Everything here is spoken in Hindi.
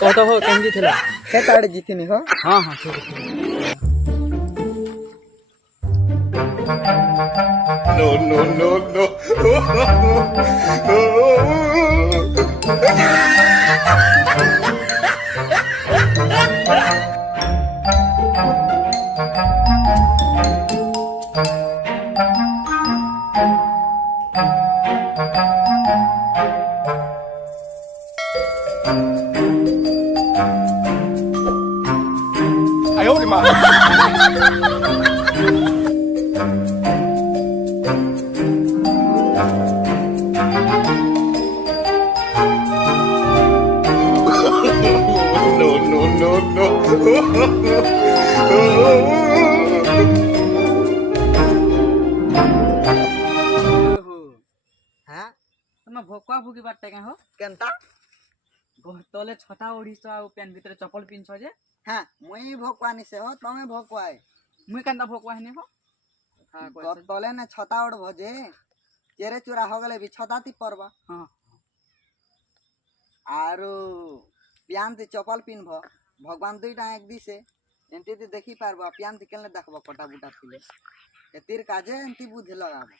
कत हो केमती थिला खेत आड़े जीतिनी हो। हाँ हाँ ठीक है No, no, no, no. 哎呦我的妈！ No, no, no, no. हाँ तुम भोकुआ भुकी बाटे के हो केनता तले छटा ओढ़ीस आ पेन भीतर चप्पल पिनछ जे हाँ मुई भोकवानी से हो तमे भोकवाए मुई केनता भोकुआ हनी हो हाँ तले ने छता ओढ़ भजे चेरे चूरा हो गले भी छता ती परबा हाँ आरु पियान ती चप्पल पिनभ भगवान दुईटा एक दिसे एंती ती देखी पारबा पियान ती केने देखबा कटा बुटा थिले एतिर काजे एंती बुद्धि लगाबो